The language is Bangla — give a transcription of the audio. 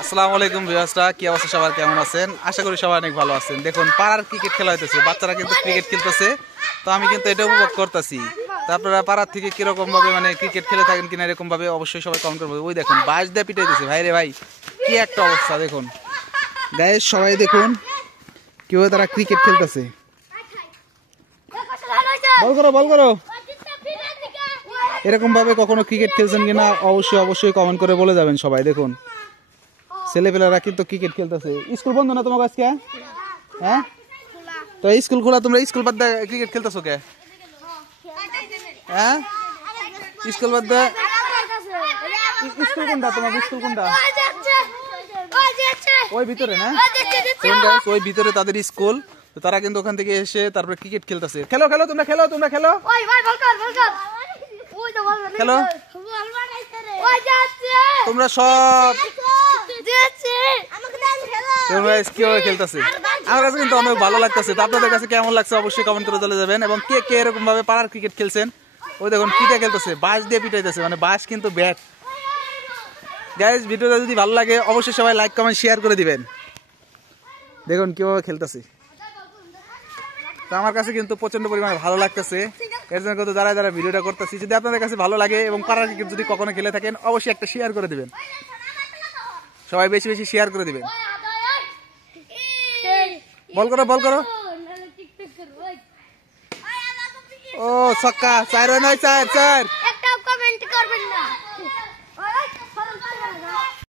আসসালামু আলাইকুম ভিউয়ার্সরা, কি অবস্থা সবার, কেমন আছেন? আশা করি সবাই অনেক ভালো আছেন। দেখুন পাড়ার ক্রিকেট খেলা হইতেছে, বাচ্চারা কিন্তু ক্রিকেট খেলতেছে, তো আমি কিন্তু এটা উপভোগ করতেছি। তো আপনারা পাড়ার থেকে কিরকম ভাবে মানে ক্রিকেট খেলে থাকেন কিনা এরকম ভাবে অবশ্যই সবাই কমেন্ট করবেন। ওই দেখুন বাঁশ দিয়ে পিটাইতেছে, ভাই রে ভাই, কি একটা অবস্থা দেখুন গাইস, সবাই দেখুন কিভাবে তারা ক্রিকেট খেলতেছে। বল করো বল করো। এরকম ভাবে কখনো ক্রিকেট খেলছেন কিনা অবশ্যই অবশ্যই কমেন্ট করে বলে যাবেন সবাই। দেখুন ছেলেপেলেরা কিন্তু ক্রিকেট খেলতেছে। স্কুল বন্ধ না তোমার আজকে? হ্যাঁ, তো স্কুল খোলা, তোমরা স্কুল বাদ দিয়ে ক্রিকেট খেলতেছো কে? হ্যাঁ, স্কুল বাদ দিয়ে স্কুল কোনটা তোমার? স্কুল কোনটা? ওই ভিতরে না, ওই ভিতরে তাদের স্কুল। তো তারা কিন্তু ওখান থেকে এসে তারপরে ক্রিকেট খেলতেছে। খেলো খেলো, তোমরা খেলো, তোমরা খেলো, খেলো তোমরা সব। তোমরা কিভাবে খেলতেছে আমার কাছে কিন্তু অনেক ভালো লাগতেছে। তো আপনাদের কাছে কেমন লাগছে অবশ্যই কমেন্ট করে চলে যাবেন। এবং কে কে এরকম ভাবে পাড়ার ক্রিকেট খেলছেন। ওই দেখুন পিঠা খেলতেছে, বাঁশ দিয়ে পিটাইতেছে, মানে বাঁশ কিন্তু ব্যাট। গাইস, ভিডিওটা যদি ভালো লাগে অবশ্যই সবাই লাইক কমেন্ট শেয়ার করে দিবেন। দেখুন কিভাবে খেলতেছে, তো আমার কাছে কিন্তু প্রচন্ড পরিমাণে ভালো লাগতেছে। এর জন্য কিন্তু যারা যারা ভিডিওটা করতেছি, যদি আপনাদের কাছে ভালো লাগে এবং পাড়ার ক্রিকেট যদি কখনো খেলে থাকেন অবশ্যই একটা শেয়ার করে দিবেন। সবাই বেশি বেশি শেয়ার করে দিবেন। বল করো বল করো। ও ছক্কা, চার নয়, চার চার।